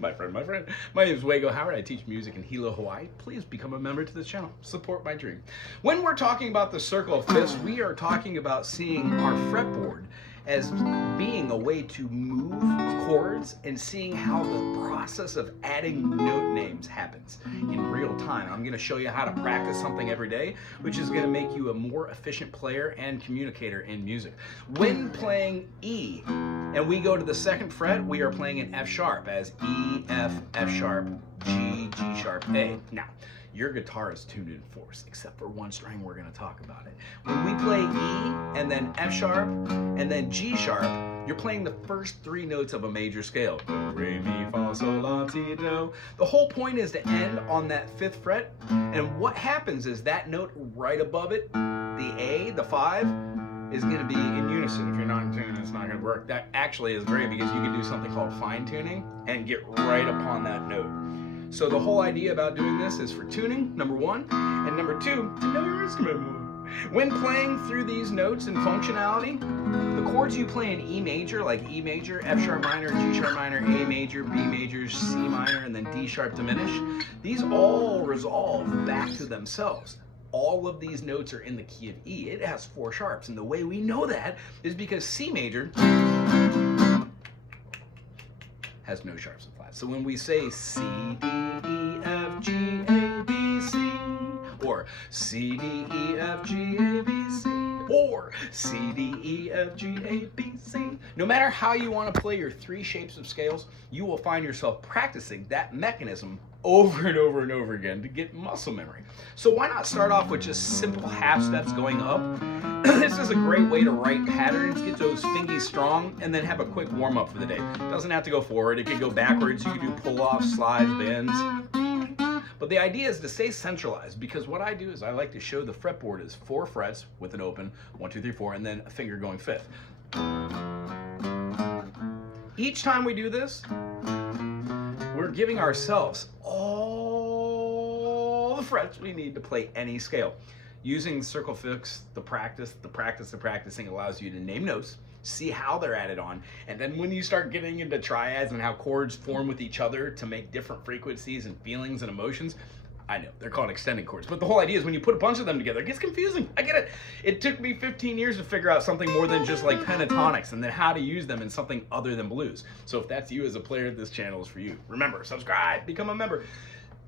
My friend. My name is Wago Howard. I teach music in Hilo, Hawaii. Please become a member to this channel. Support my dream. When we're talking about the circle of fifths, we are talking about seeing our fretboard as being a way to move chords and seeing how the process of adding note names happens in real time. I'm going to show you how to practice something every day, which is going to make you a more efficient player and communicator in music. When playing E, and we go to the second fret, we are playing an F sharp as E, F, F sharp, G, G sharp, A. Now, your guitar is tuned in fourths, except for one string. We're going to talk about it. When we play E and then F sharp and then G sharp, you're playing the first three notes of a major scale. Do, re, mi, fa, sol, la, ti, do. The whole point is to end on that fifth fret, and what happens is that note right above it, the A, the 5, is going to be in unison. If you're not in tune, it's not going to work. That actually is great because you can do something called fine tuning and get right upon that note. So the whole idea about doing this is for tuning, number one, and number two, to know your instrument more. When playing through these notes and functionality, the chords you play in E major, like E major, F sharp minor, G sharp minor, A major, B major, C minor, and then D sharp diminish, these all resolve back to themselves. All of these notes are in the key of E. It has 4 sharps, and the way we know that is because C major has no sharps and flats. So when we say C, D, E, F, G, A, B, C, or C, D, E, F, G, A, B, C, or C, D, E, F, G, A, B, C, no matter how you want to play your 3 shapes of scales, you will find yourself practicing that mechanism over and over and over again to get muscle memory. So why not start off with just simple half steps going up? This is a great way to write patterns, get those fingies strong, and then have a quick warm up for the day. It doesn't have to go forward, it can go backwards, you can do pull-offs, slides, bends. But the idea is to stay centralized, because what I do is I like to show the fretboard as 4 frets with an open, 1, 2, 3, 4, and then a finger going 5th. Each time we do this, we're giving ourselves all the frets we need to play any scale. Using circle fifths, the practicing allows you to name notes, see how they're added on, and then when you start getting into triads and how chords form with each other to make different frequencies and feelings and emotions, I know, they're called extended chords, but the whole idea is when you put a bunch of them together, it gets confusing. I get it. It took me 15 years to figure out something more than just like pentatonics and then how to use them in something other than blues. So if that's you as a player, this channel is for you. Remember, subscribe, become a member.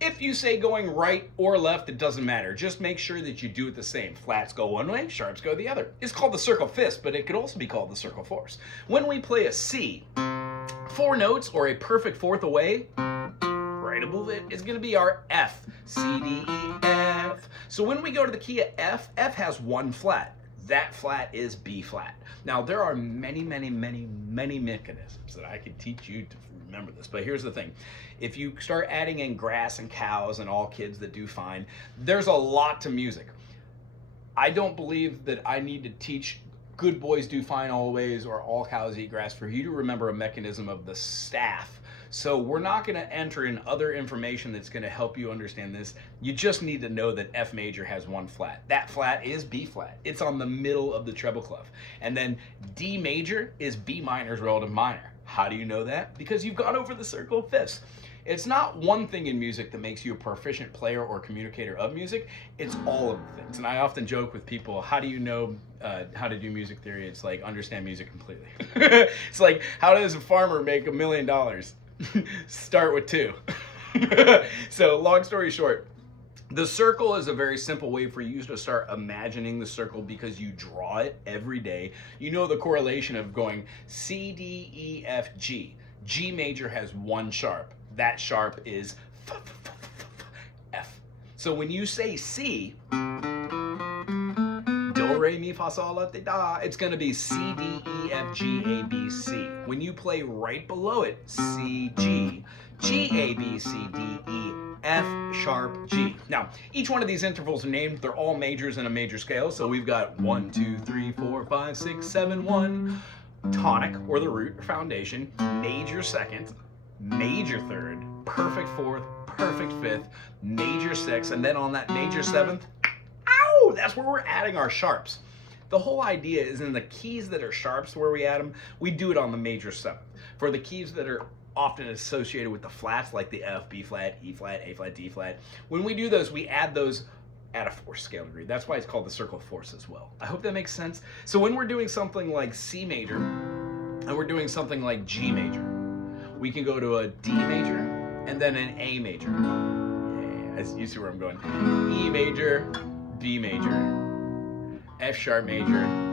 If you say going right or left, it doesn't matter. Just make sure that you do it the same. Flats go one way, sharps go the other. It's called the circle fifths, but it could also be called the circle fourths. When we play a C, 4 notes or a perfect fourth away, right above it is going to be our F, C, D, E, F. So when we go to the key of F, F has 1 flat. That flat is B flat. Now there are many mechanisms that I could teach you to remember this, but here's the thing. If you start adding in grass and cows and all kids that do fine, there's a lot to music. I don't believe that I need to teach good boys do fine always or all cows eat grass for you to remember a mechanism of the staff. So we're not going to enter in other information that's going to help you understand this. You just need to know that F major has 1 flat. That flat is B flat. It's on the middle of the treble clef. And then D major is B minor's relative minor. How do you know that? Because you've gone over the circle of fifths. It's not one thing in music that makes you a proficient player or communicator of music. It's all of the things. And I often joke with people, how do you know how to do music theory? It's like understand music completely. It's like, how does a farmer make $1 million? Start with 2. So long story short, the circle is a very simple way for you to start imagining the circle because you draw it every day. You know the correlation of going C, D, E, F, G. G major has 1 sharp. That sharp is F. So when you say C, do, re, mi, fa, sol, la, ti, da, it's going to be C, D, E, F, G, A, B, C. When you play right below it, C, G, G, A, B, C, D, E, F, sharp, G. Now, each one of these intervals are named. They're all majors in a major scale. So we've got 1, 2, 3, 4, 5, 6, 7, 1. Tonic, or the root or foundation, major second, major third, perfect fourth, perfect fifth, major sixth, and then on that major seventh, ow, that's where we're adding our sharps. The whole idea is in the keys that are sharps where we add them, we do it on the major seventh. For the keys that are often associated with the flats, like the F, B flat, E flat, A flat, D flat. When we do those, we add those at a fourth scale degree. That's why it's called the circle of fourths as well. I hope that makes sense. So when we're doing something like C major and we're doing something like G major, we can go to a D major and then an A major. Yeah, you see where I'm going. E major, B major, F sharp major,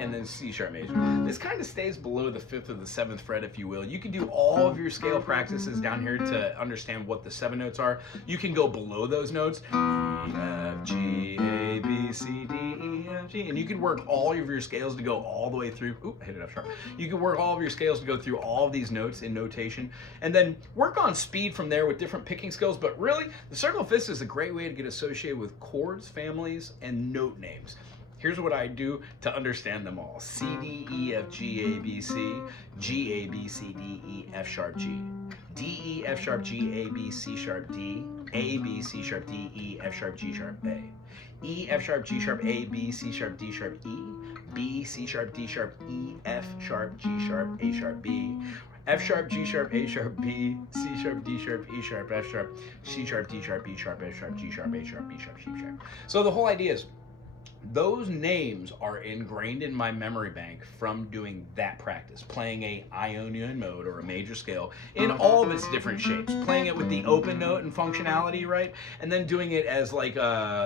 and then C sharp major. This kind of stays below the 5th or the 7th fret, if you will. You can do all of your scale practices down here to understand what the 7 notes are. You can go below those notes, E, F, G, A, B, C, D, E, F, G, and you can work all of your scales to go all the way through. Ooh, I hit it F sharp. You can work all of your scales to go through all of these notes in notation, and then work on speed from there with different picking skills. But really, the circle of fifths is a great way to get associated with chords, families, and note names. Here's what I do to understand them all. C, D, E, F, G, A, B, C, G, A, B, C, D, E, F sharp, G. D, E, F sharp, G, A, B, C sharp, D. A, B, C sharp, D, E, F sharp, G sharp, A. E, F sharp, G sharp, A, B, C sharp, D sharp, E. B, C sharp, D sharp, E, F sharp, G sharp, A sharp, B. F sharp, G sharp, A sharp, B, C sharp, D sharp, E sharp, F sharp, C sharp, D sharp, E sharp, F sharp, G sharp, A sharp, B sharp, C sharp. So the whole idea is, those names are ingrained in my memory bank from doing that practice, playing a Ionian mode or a major scale in all of its different shapes, playing it with the open note and functionality, right? And then doing it as like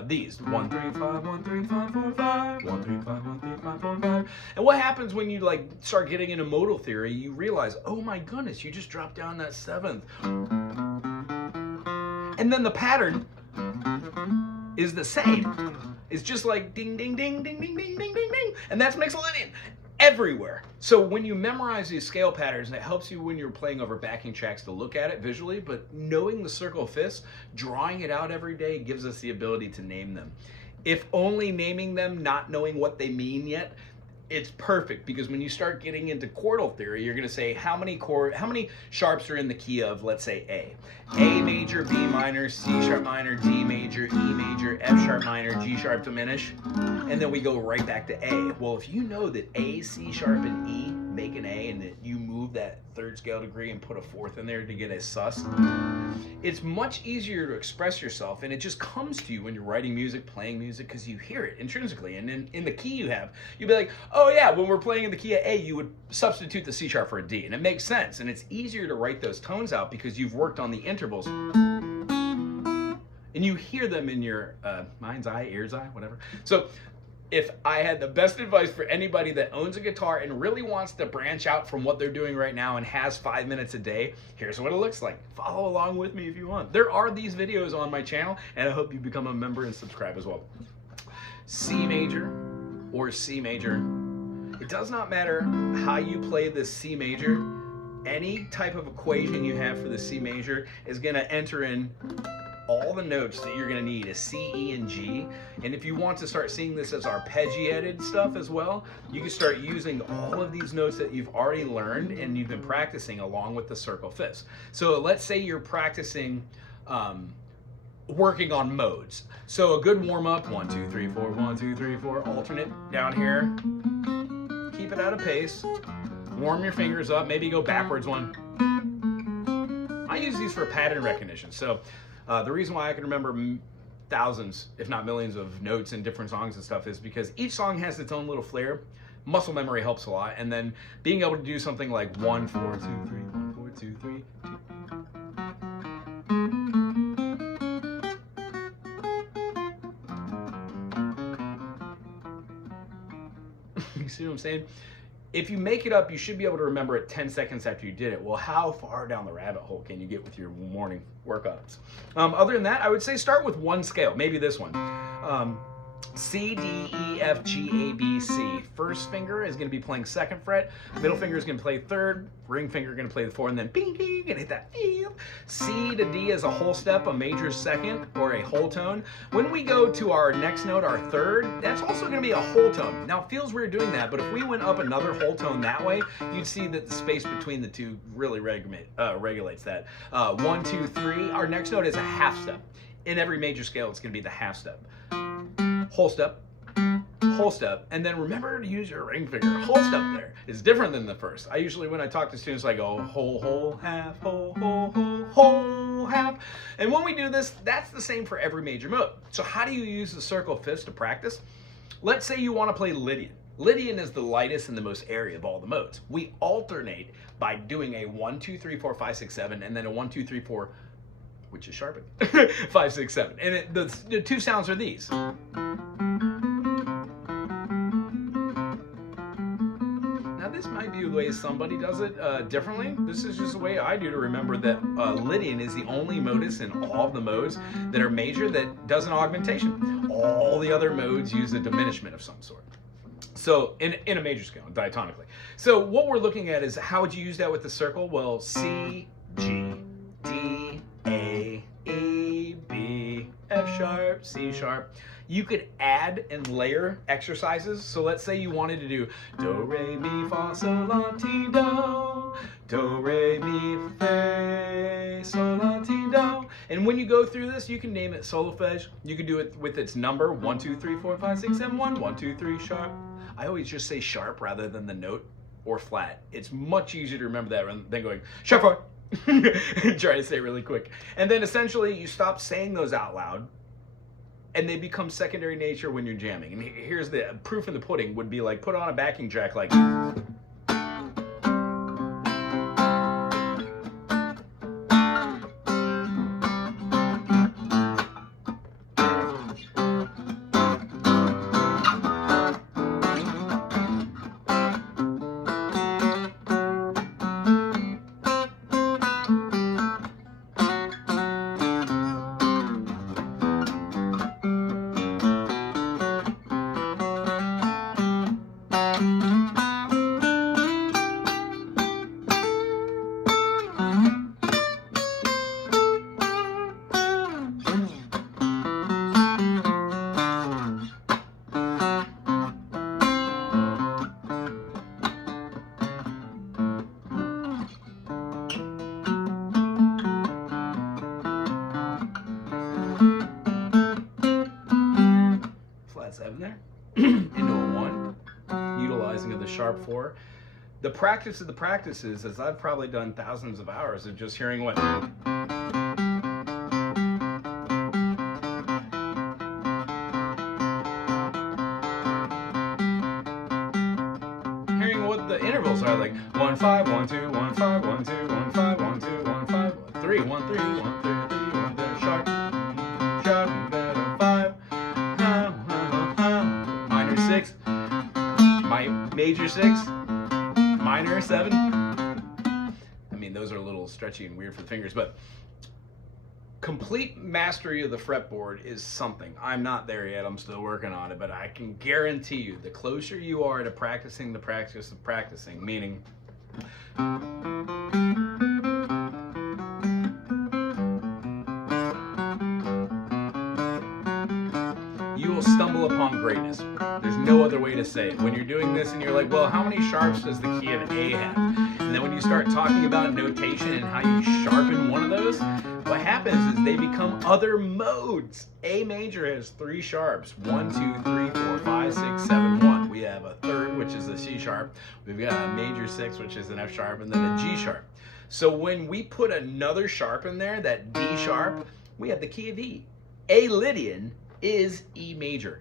these 1 3 5 1 3 5 4 5 1 3 5 1 3 5 4 5. And what happens when you like start getting into modal theory? You realize, oh my goodness, you just dropped down that 7th, and then the pattern is the same. It's just like ding, ding, ding, ding, ding, ding, ding, ding, ding. And that's Mixolydian everywhere. So when you memorize these scale patterns, it helps you when you're playing over backing tracks to look at it visually, but knowing the circle of fifths, drawing it out every day gives us the ability to name them. If only naming them, not knowing what they mean yet, it's perfect, because when you start getting into chordal theory, you're going to say how many sharps are in the key of, let's say, A. A major, B minor, C sharp minor, D major, E major, F sharp minor, G sharp diminish, and then we go right back to A. Well, if you know that A, C sharp, and E make an A, and that you move that 3rd scale degree and put a 4th in there to get a sus, it's much easier to express yourself, and it just comes to you when you're writing music, playing music, because you hear it intrinsically. And in the key you have, you'll be like, oh yeah, when we're playing in the key of A, you would substitute the C sharp for a D, and it makes sense. And it's easier to write those tones out because you've worked on the intervals, and you hear them in your mind's eye, ear's eye, whatever. So if I had the best advice for anybody that owns a guitar and really wants to branch out from what they're doing right now and has 5 minutes a day, here's what it looks like. Follow along with me if you want. There are these videos on my channel, and I hope you become a member and subscribe as well. C major or C major, it does not matter how you play this C major. Any type of equation you have for the C major is going to enter in all the notes that you're going to need, is C, E, and G. And if you want to start seeing this as arpeggiated stuff as well, you can start using all of these notes that you've already learned and you've been practicing along with the circle fifths. So let's say you're practicing working on modes. So a good warm-up, 1 2 3 4 1 2 3 4, alternate down here, keep it at a pace, warm your fingers up, maybe go backwards 1. I use these for pattern recognition. So the reason why I can remember thousands, if not millions, of notes in different songs and stuff is because each song has its own little flair. Muscle memory helps a lot, and then being able to do something like 1 4 2 3 1 4 2 3 2. You see what I'm saying? If you make it up, you should be able to remember it 10 seconds after you did it. Well, how far down the rabbit hole can you get with your morning workouts? Other than that, I would say start with one scale, maybe this one. C, D, E, F, G, A, B, C. First finger is going to be playing 2nd fret. Middle finger is going to play 3rd. Ring finger going to play the 4th, and then bing, bing, and hit that. C to D is a whole step, a major 2nd, or a whole tone. When we go to our next note, our 3rd, that's also going to be a whole tone. Now, it feels weird doing that, but if we went up another whole tone that way, you'd see that the space between the two really regulates that. 1 2 3, our next note is a half step. In every major scale, it's going to be the half step. Whole step, whole step, and then remember to use your ring finger. Whole step there is different than the first. I usually, when I talk to students, I go whole, half, whole, half. And when we do this, that's the same for every major mode. So how do you use the circle of fifths to practice? Let's say you want to play Lydian. Lydian is the lightest and the most airy of all the modes. We alternate by doing a 1, 2, 3, 4, 5, 6, 7, and then a 1, 2, 3, 4, which is sharpened, 5, 6, 7. And the two sounds are these. Now this might be the way somebody does it differently. This is just the way I do to remember that Lydian is the only modus in all of the modes that are major that does an augmentation. All the other modes use a diminishment of some sort. So in a major scale, diatonically. So what we're looking at is how would you use that with the circle? Well, C, G, D, A, E, B, F sharp, C sharp. You could add and layer exercises. So let's say you wanted to do do, re, mi, fa, sol, la, ti, do, do, re, mi, fe, sol, la, ti, do. And when you go through this, you can name it solfege. You can do it with its number 1, 2, 3, 4, 5, 6, 7, 1, 1, 2, 3, sharp. I always just say sharp rather than the note or flat. It's much easier to remember that than going sharp. Try to say it really quick. And then essentially you stop saying those out loud and they become secondary nature when you're jamming. And here's the proof in the pudding would be like put on a backing track like flat 7 there, into a 1, utilizing of the sharp 4. The practice of the practices is I've probably done thousands of hours of just hearing what the intervals are, like 1 5 1 2 1 5 1 2 1 5 1 2 1 5 3 1 3 1 3 3 1 3 sharp sharp 5 minor 6 major 6 minor 7. I mean, those are a little stretchy and weird for the fingers, but complete mastery of the fretboard is something. I'm not there yet, I'm still working on it, but I can guarantee you the closer you are to practicing the practice of practicing, meaning you will stumble upon greatness. There's no other way to say it. When you're doing this and you're like, well, how many sharps does the key of A have? And then when you start talking about notation and how you sharpen one of those, what happens is they become other modes. A major has 3 sharps. 1, 2, 3, 4, 5, 6, 7, 1. We have a third, which is a C sharp. We've got a major 6, which is an F sharp, and then a G sharp. So when we put another sharp in there, that D sharp, we have the key of E. A Lydian is E major,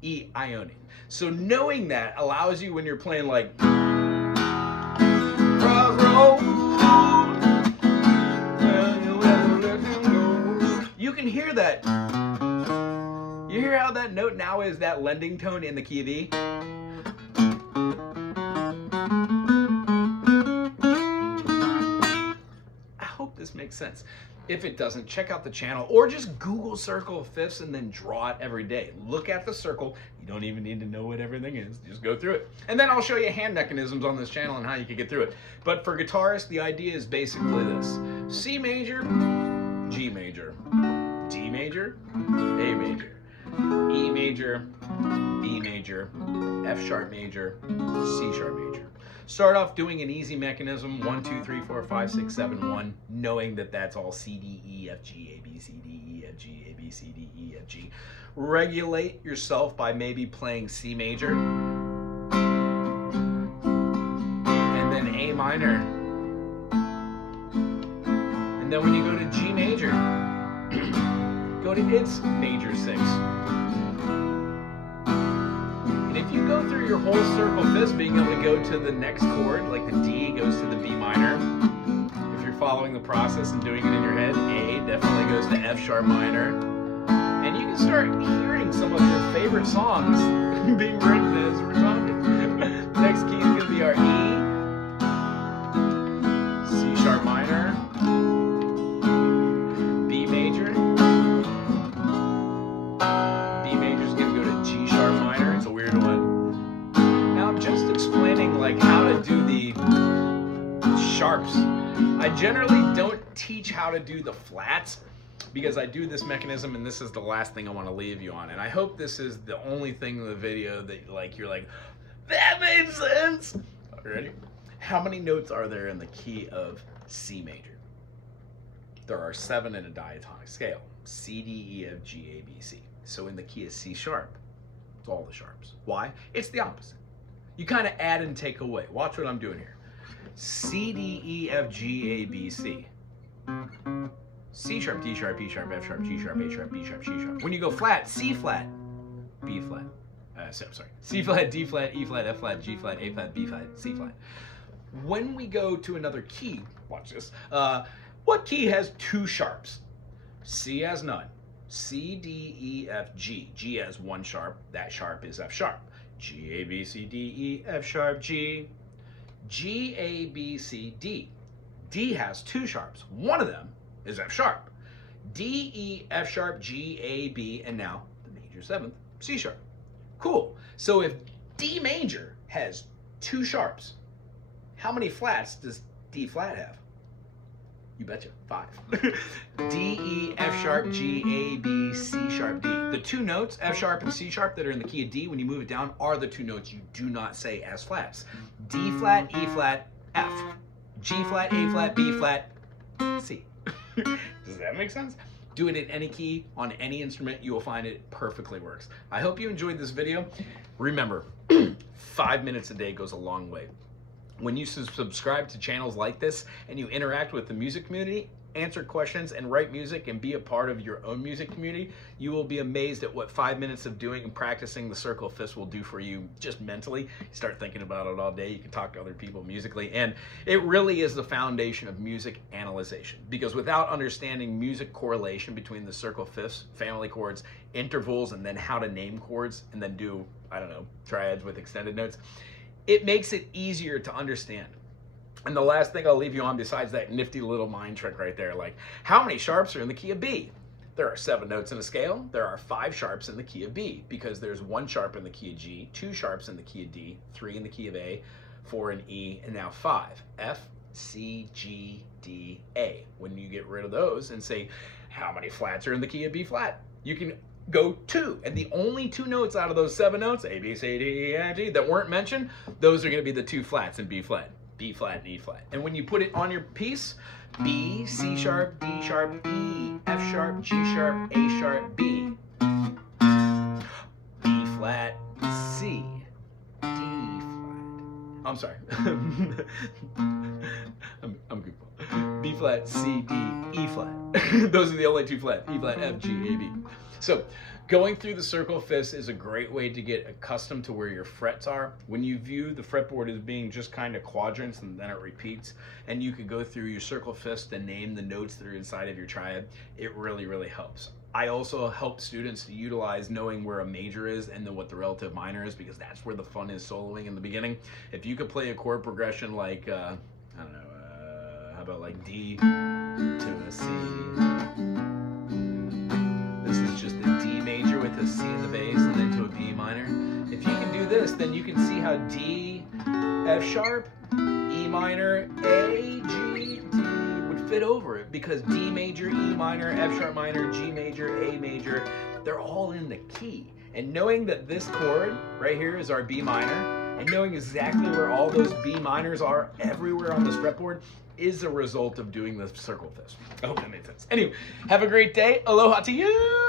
E Ionian. So knowing that allows you when you're playing like you can hear that. You hear how that note now is that lending tone in the key of E? I hope this makes sense. If it doesn't, check out the channel or just Google circle of fifths and then draw it every day. Look at the circle. You don't even need to know what everything is. Just go through it. And then I'll show you hand mechanisms on this channel and how you can get through it. But for guitarists, the idea is basically this. C major, G major, D major, A major, E major, B major, F sharp major, C sharp major. Start off doing an easy mechanism, 1, 2, 3, 4, 5, 6, 7, 1, knowing that that's all C, D, E, F, G, A, B, C, D, E, F, G, A, B, C, D, E, F, G. Regulate yourself by maybe playing C major, and then A minor. And then when you go to G major, go to its major 6. And if you go through your whole circle fifth, being able to go to the next chord, like the D goes to the B minor. If you're following the process and doing it in your head, A definitely goes to F sharp minor. And you can start hearing some of your favorite songs being written as we're talking. Next key is going to be our E, C sharp minor, B major. B major is going to go to G sharp minor. It's a weird one. Now I'm just explaining like how to do the sharps. I generally don't teach how to do the flats, because I do this mechanism, and this is the last thing I want to leave you on. And I hope this is the only thing in the video that like you're like, that made sense. Ready? How many notes are there in the key of C major? There are 7 in a diatonic scale. C, D, E, F, G, A, B, C. So in the key of C sharp, it's all the sharps. Why? It's the opposite. You kind of add and take away. Watch what I'm doing here. C, D, E, F, G, A, B, C. C sharp, D sharp, E sharp, F sharp, G sharp, A sharp, B sharp, C sharp. When you go flat, C flat, B flat. Sorry. C flat, D flat, E flat, F flat, G flat, A flat, B flat, C flat. When we go to another key, watch this. What key has 2 sharps? C has none. C, D, E, F, G. G has 1 sharp. That sharp is F sharp. G, A, B, C, D, E, F sharp, G. G, A, B, C, D. D has 2 sharps. One of them is F sharp. D, E, F sharp, G, A, B, and now the major 7th, C sharp. Cool. So if D major has 2 sharps, how many flats does D flat have? You betcha, 5. D, E, F sharp, G, A, B, C sharp, D. The 2 notes, F sharp and C sharp, that are in the key of D, when you move it down, are the 2 notes you do not say as flats. D flat, E flat, F. G flat, A flat, B flat, C. Does that make sense? Do it in any key, on any instrument, you will find it perfectly works. I hope you enjoyed this video. Remember, 5 minutes a day goes a long way. When you subscribe to channels like this and you interact with the music community, answer questions and write music and be a part of your own music community, you will be amazed at what 5 minutes of doing and practicing the circle fifths will do for you just mentally. You start thinking about it all day. You can talk to other people musically, and it really is the foundation of music analyzation, because without understanding music correlation between the circle fifths, family chords, intervals, and then how to name chords and then do, I don't know, triads with extended notes, it makes it easier to understand. And the last thing I'll leave you on, besides that nifty little mind trick right there, like how many sharps are in the key of B? There are 7 notes in a scale. There are 5 sharps in the key of B, because there's 1 sharp in the key of G, 2 sharps in the key of D, 3 in the key of A, 4 in E, and now 5. F, C, G, D, A. When you get rid of those and say, how many flats are in the key of B flat? You can go 2, and the only 2 notes out of those 7 notes, A, B, C, D, E, F, G, that weren't mentioned, those are going to be the 2 flats in B flat, B flat, and E flat. And when you put it on your piece, B, C sharp, D sharp, E, F sharp, G sharp, A sharp, B, B flat, C, D flat. I'm sorry. I'm good. B flat, C, D, E flat. Those are the only 2 flats, E flat, F, G, A, B. So going through the circle fifths is a great way to get accustomed to where your frets are. When you view the fretboard as being just kind of quadrants and then it repeats, and you could go through your circle fifths and name the notes that are inside of your triad, it really, really helps. I also help students to utilize knowing where a major is and then what the relative minor is, because that's where the fun is soloing in the beginning. If you could play a chord progression like, I don't know, how about like D to a C. This is just a D major with a C in the bass and then to a B minor. If you can do this, then you can see how D, F sharp, E minor, A, G, D would fit over it, because D major, E minor, F sharp minor, G major, A major, they're all in the key. And knowing that this chord right here is our B minor, and knowing exactly where all those B minors are everywhere on this fretboard is a result of doing the circle fifths. I hope that made sense. Anyway, have a great day. Aloha to you.